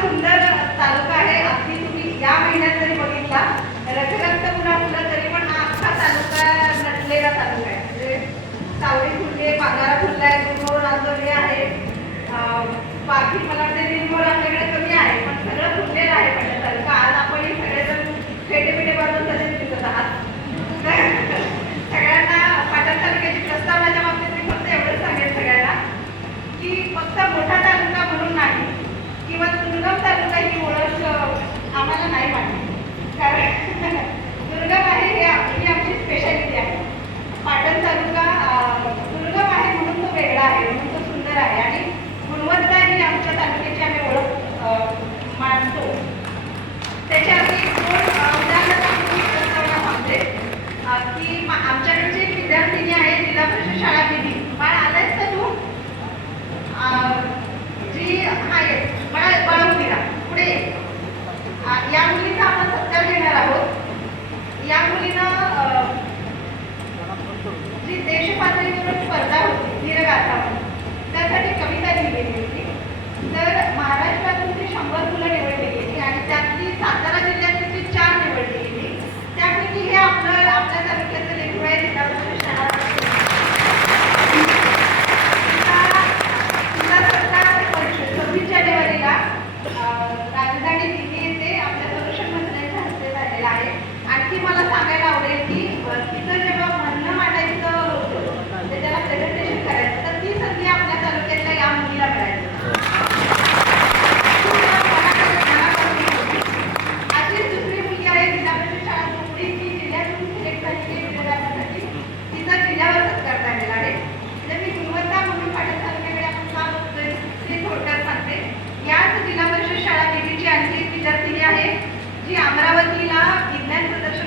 सुंदर तालुका आहे. अगदी तुम्ही या महिन्यात जरी बघितला रथरक्त पुन्हा फुलं तरी पण अख्खा तालुका नटलेला तालुका आहे. म्हणजे सावळी फुलले पांगारा फुलला आहे गुरुमोर रांजोली आहे. बाकी मला remember the